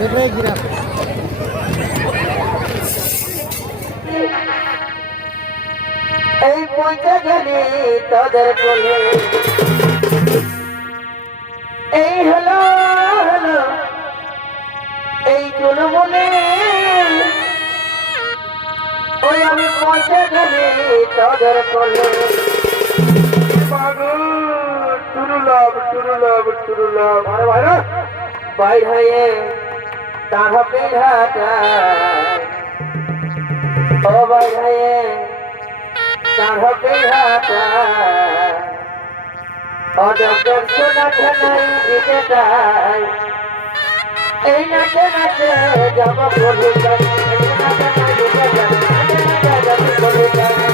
এই পৌঁছে গেলি তোদের কোলে এই হলো হলো এই কোনো বলে ওই আমি পৌঁছে গেলি তোদের কোলে বাইর হয়ে তার পিঠাটা ও বাইর হয়ে তার পিঠাটা অজগর শোনাতে নাই দিতেটাই এই নাচে নাচে যাব কলিকায় নাচে নাচে যাব কলিকায়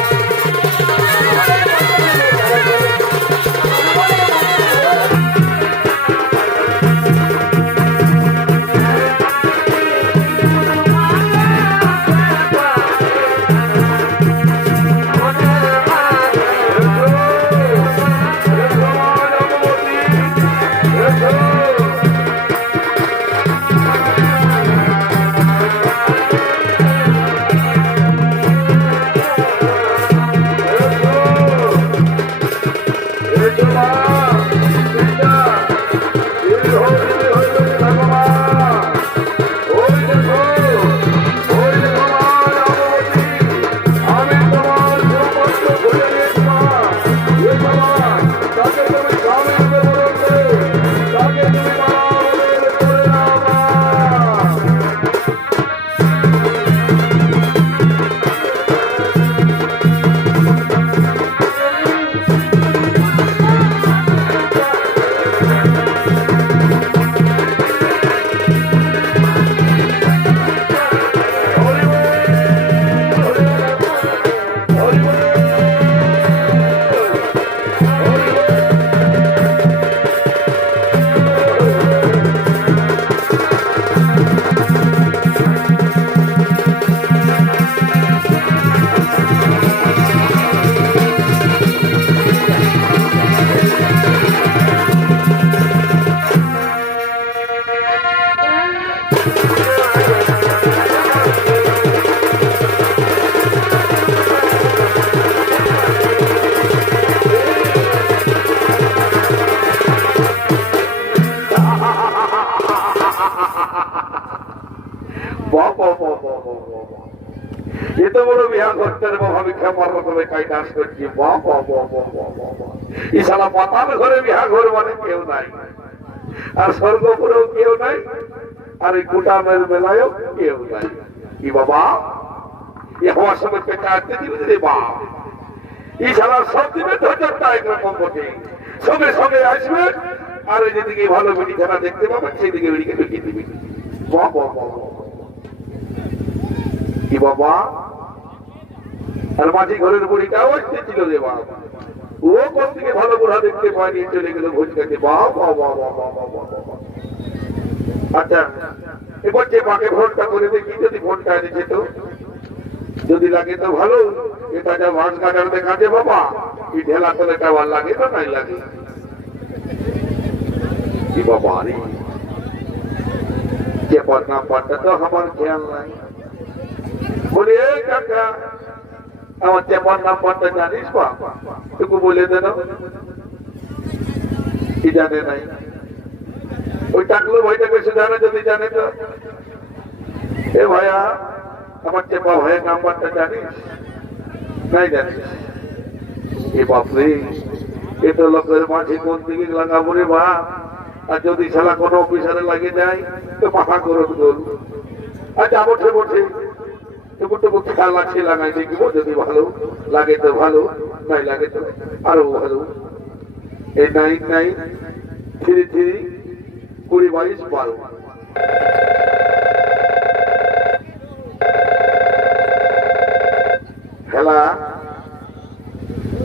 এত বড় বিহার করতে ভাবি খেপার মতো কাই ডান্স করছি ইশালা পাতাল ঘরে বিহা ঘর মানে কেউ নাই আর স্বর্গপুরেও কেউ নাই আর এই গোটামের বেলায়ও কেউ নাই কি বাবা এ হওয়ার সময় পেটে আসতে দিবে রে বাপ ইশালা সব দিবে ধৈর্যটা একরকম বটে সঙ্গে সঙ্গে আসবে আর যেদিকে ভালো বেটি খেলা দেখতে পাবেন সেদিকে বেটিকে ঢুকিয়ে দিবি কি বাবা আর মাঝি ঘরের বুড়িটাও আসতেছিল রে বাবা ও কোন থেকে ভালো বুড়া দেখতে পায়নি চলে গেল ভোজ খেতে আচ্ছা এবার যে মাকে ভোটটা করে দেখি যদি ভোটটা এনেছে তো যদি লাগে তো ভালো এটা যা মাছ কাটার দেখাছে বাবা কি ঢেলা করে টাওয়ার লাগে তো নাই লাগে কি বাবা রে যে নাম পাঠটা তো আমার খেয়াল নাই বলি এই কাকা আমার চেপার নাম্বারটা জানিস বা একটু বলে দেন কি জানে নাই ওই টাকলো ভাইটা বেশি জানে যদি জানে তো এ ভাইয়া আমার চেপা ভাইয়ের নাম্বারটা জানিস নাই জানিস এ বাপরে এ তো লোকের মাঝে কোন দিকে লাগাবো রে বা আর যদি শালা কোনো অফিসারে লাগে যায় তো মাথা করে দোল আচ্ছা বসে বসে টুকু খেয়াল লাগছে লাগাই দেখব যদি ভালো লাগে তো ভালো নাই লাগে তো আরো ভালো এই 9933202212 খেলা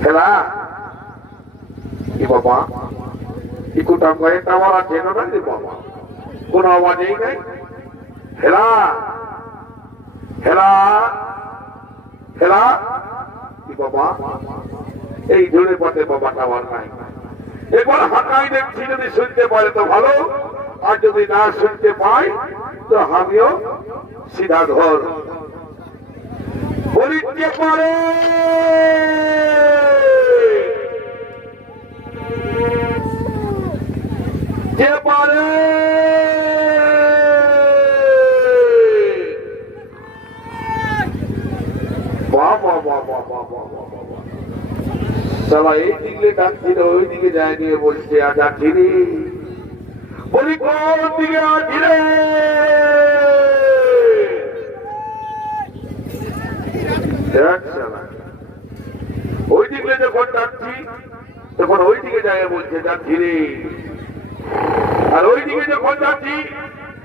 খেলা কি বাবা একটু টাকা টাওয়ার আছে না রে বাবা কোনো আওয়াজই নাই খেলা খেলা খেলা কি বাবা এই ধরে পথে বাবা টাওয়ার নাই একবার হাঁটাই দেখছি যদি শুনতে পারে তো ভালো আর যদি না শুনতে পাই তো আমিও সিধা ঘর। বলিতে পারে যে পারে সবাই এই দিকে ডাকছিল, ওই দিকে যায় নিয়ে বলছে আছি রে। বলি কোন দিকে আছি রে? ওই দিকে যখন ডাকছি তখন ওই দিকে যায় বলছে যাচ্ছি রে। আর ওই দিকে যখন যাচ্ছি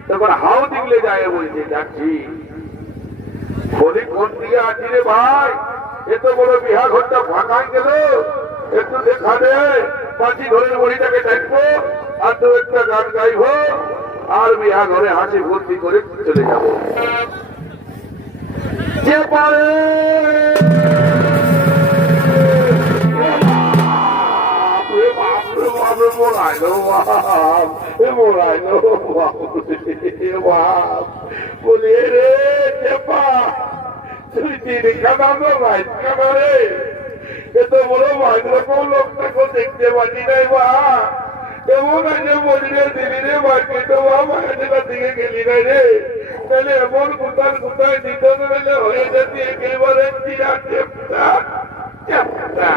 তখন হাও দিকে যায় বলছে যাচ্ছি। বলি কোন দিকে আছি রে ভাই? এত বড় বিহা ঘরটা ফাঁকাই গেল, একটু দেখা দে। পাঁচি ঘরের মরিটাকে ডাকবো আর তো একটা গান গাইব আর বিহা ঘরে হাসি ভর্তি করে চলে যাব। যে পারে বলি রে চেপা তুই তিন কাটানো রাইট কাটা রে। এত বড় ভাগ্যরকম লোকটাকে দেখতে পাচ্ছি নাই বা। এমন আছে বলিলে দিলি রে বাকি তো বাবা দিকে গেলি না রে। তাহলে এমন কোথায় কোথায় দিতে হয়ে যাচ্ছে একেবারে চিরা চেপটা চেপটা।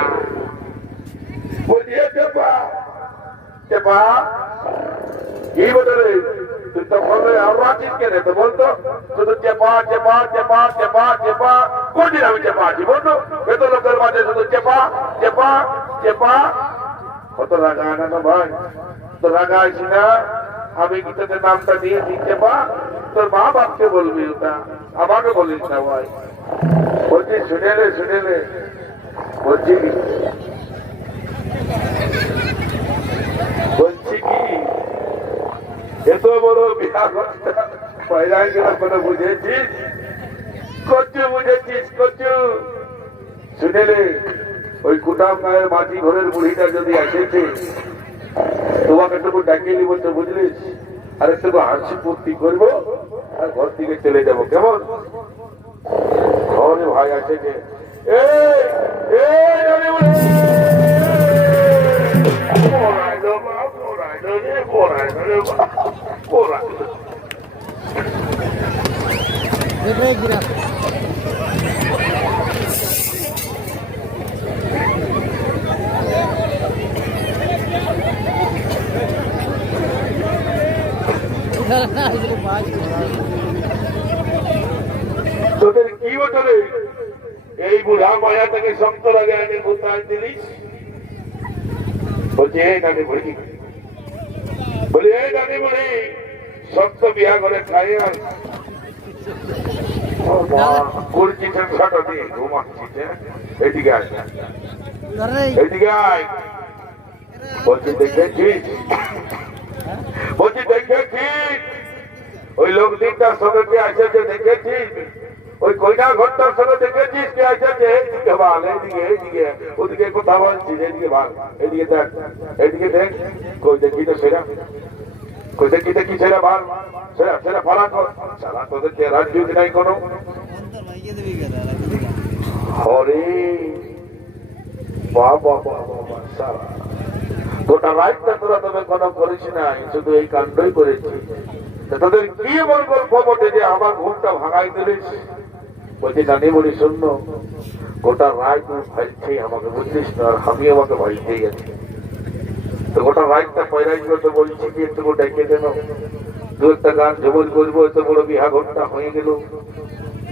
বলিয়ে চেপা চেপা কি বলে রে? তুই তো বললে আমরা আছিস কেন? তো বলতো শুধু চেপা চেপা চেপা চেপা চেপা। কোনদিন আমি চেপা আছি বলতো? এত লোকের মাঝে শুধু চেপা চেপা চেপা। কত রাগা না ভাই, তো রাগা আছি না? আমি কি তোদের নামটা দিয়েছি চেপা? তোর মা বাপকে বলবি ওটা, আমাকে বলিস না ভাই। বলছি শুনে রে বলছি কি এত বড় বিয়া পয়লা গেলে কোনো বুঝেছিস? কচু বুঝেছিস কচু? শুনে রে, ওই কুটাম গায়ের মাটি ঘরের বুড়িটা যদি এসেছে তোমাকে একটু ডাকিয়ে নিব তো বুঝলিস? আর একটু হাসি ফুর্তি করবো আর ঘর থেকে চলে যাবো, কেমন? ঘরে ভাই আছে যে তোদের কি বটরে এই বুড়া মায়াটাকে শক্ত লাগে কোথায় দিলিস? বলছি এই নানি বুড়ি, বলি এই নানি বুড়ি শক্ত বিয়া করে খাই আর দিয়ে ঘুমাচ্ছিস। এদিকে আয়, এদিকে আয়। বলছি দেখেছিস? বলছি দেখেছিস ওই লোক দিনটার সঙ্গে কে আসেছে? দেখেছিস ওই কইনা ঘরটার সঙ্গে? দেখেছিস কে আসেছে? এইদিকে ভাগ, এইদিকে এইদিকে ওদিকে কথা বলছিস, এইদিকে ভাগ, এইদিকে দেখ, এইদিকে দেখ। কই দেখি তো সেরা, কই দেখি দেখি সেরা ভাগ, সেরা সেরা ফালা কর। সারা তোদের চেহারা যুগ নাই কোনো। হরে বাবা বাবা সারা গোটা রাতটা তোরা তবে কোনো করিস নাই, শুধু এই কাণ্ডই করেছি। তোদের কি এমন গল্প বটে যে আমার ঘুমটা ভাঙাই দিলিস? বলছি নানি বলি শূন্য, গোটা রাত তুই ভাইছেই আমাকে, বুঝলিস না? আর আমি আমাকে ভাইতেই আছি। তো গোটা রাতটা পয়রাই তো বলছি কি একটু ডেকে দেন, দু একটা গান ঝবল করবো, এত বড় বিহা ঘরটা হয়ে গেল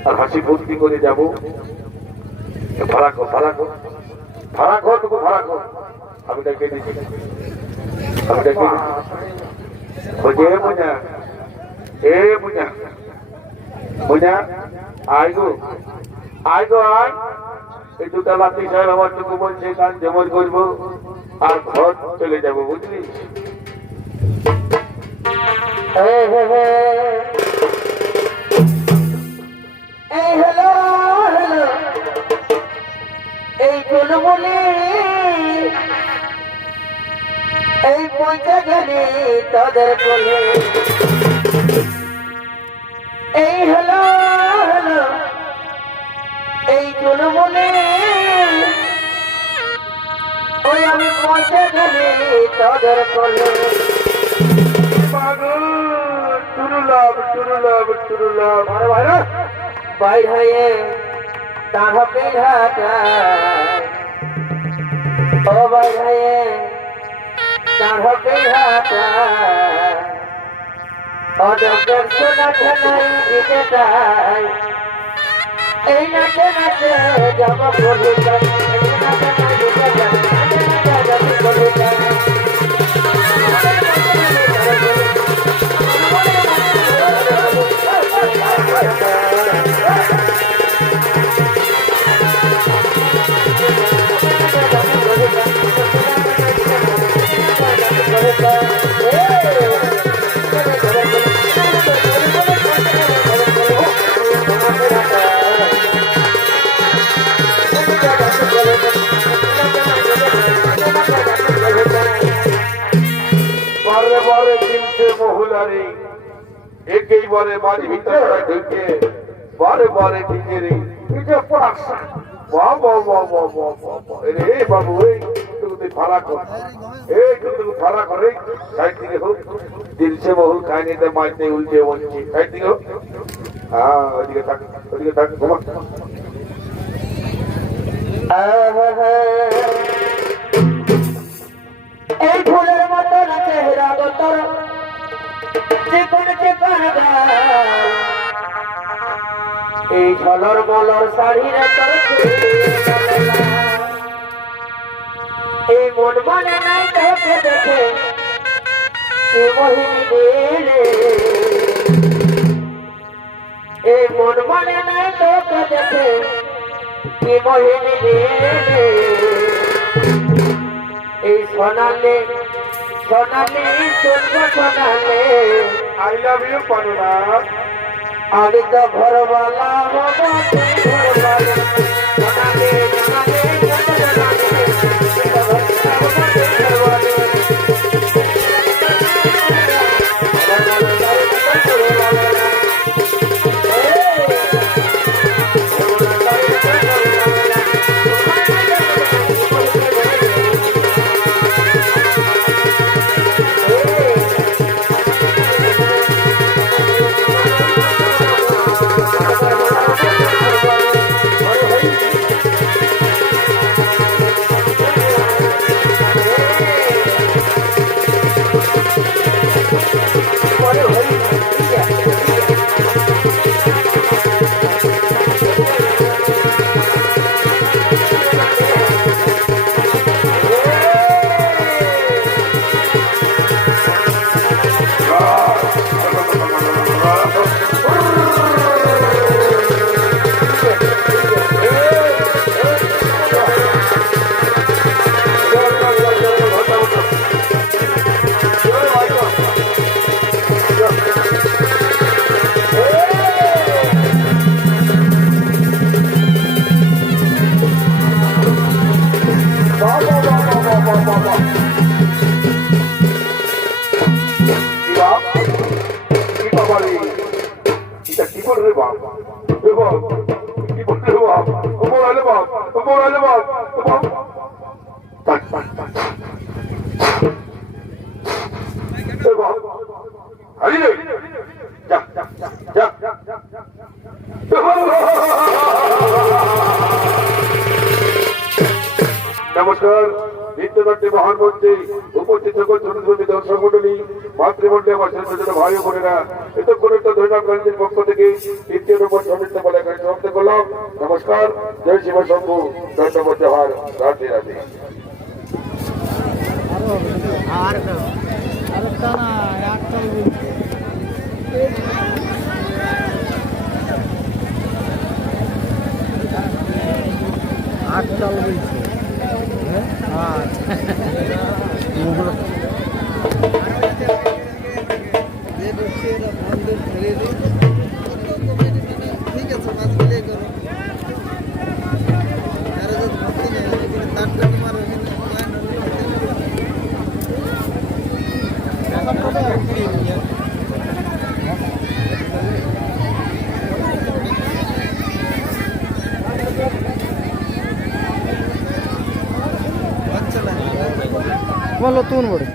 আর হাসি ফুর্তি করে যাবো। ভাড়া কর ভাড়া কর ভাড়া কর, টুকু ভাড়া কর। আমি ডেকে দিচ্ছি, আমি ডেকে দিচ্ছি। বলছি এ মুনা, এ মুনা, মুনা আয় গো, আয় গো আয়। এই দুটা লাতি সাহেব আমার টুকু বলছে গান জমর করবো আর ঘর চলে যাবো, বুঝলি? এই হলো হলো এই বলে এই পৌঁছে গেলি তোদের কোলে এই হলো হলো এই চুলমুলে ওই আমি পৌঁছে গেলি তোদের কোলে পাগল টুরুলাভ টুরুলাভ টুরুলাভ আরে ভাইরা বাইর হয়ে তাহা পেঘাটা ও বাইর হয়ে তাহা পেঘাটা অজগর সোনা খেলাই দিতে চাই এই নাচে নাচে যাব বলে যাই এই নাচে নাচে যাব নাচে নাচে যাব বলে যাই বারে বারে দিনতে মহুলারি একেবারে বাড়ি ভিতরে ঢুকে বারে বারে ঢুকে রে এটা পড়াশা বাহ বাহ বাহ বাহ বাহ বাহ বাহ রে বাবু এই তুই ভাড়া কর এই তুই ভাড়া করে সাইড দিকে হোক দিলসে বহুল কাহিনীতে মাইতে উল্টে বলছি সাইড দিকে হোক হ্যাঁ ওইদিকে থাক ঘুমা এই ফুলের মতো চেহারা গোতর চিকন চিকন গাল এই ঝলর মলর শাড়ির তোর এই মন মনে নাই তোকে দেখে এ মোহিনী দিলে এই মন মনে নাই তোকে দেখে এ মোহিনী দিলে এই সোনালে সোনালে শুনবো সোনালে আই লাভ ইউ পানুরা আমি তো ঘরওয়ালা হবো তুই ঘরওয়ালা সোনালে সোনালে নমস্কার নৃত্যনাট্যে মহান মঞ্চে উপস্থিত সকল ছোট ছোট দর্শক মন্ডলী মাতৃমন্ডলী আমার ছোট ছোট ভাই ও বোনেরা এতক্ষণ তো ধন্যবাদ গান্ধীর পক্ষ থেকে তৃতীয় নম্বর সমিতি বলে এখানে সমাপ্ত করলাম নমস্কার জয় শিব শম্ভু ধন্যবাদ জোহার রাধে রাধে আটটাল বলছে ঠিক আছে মাছ মিলিয়ে করো তার যদি ভর্তি নেই তারটা তোমার আমার লতুন বড়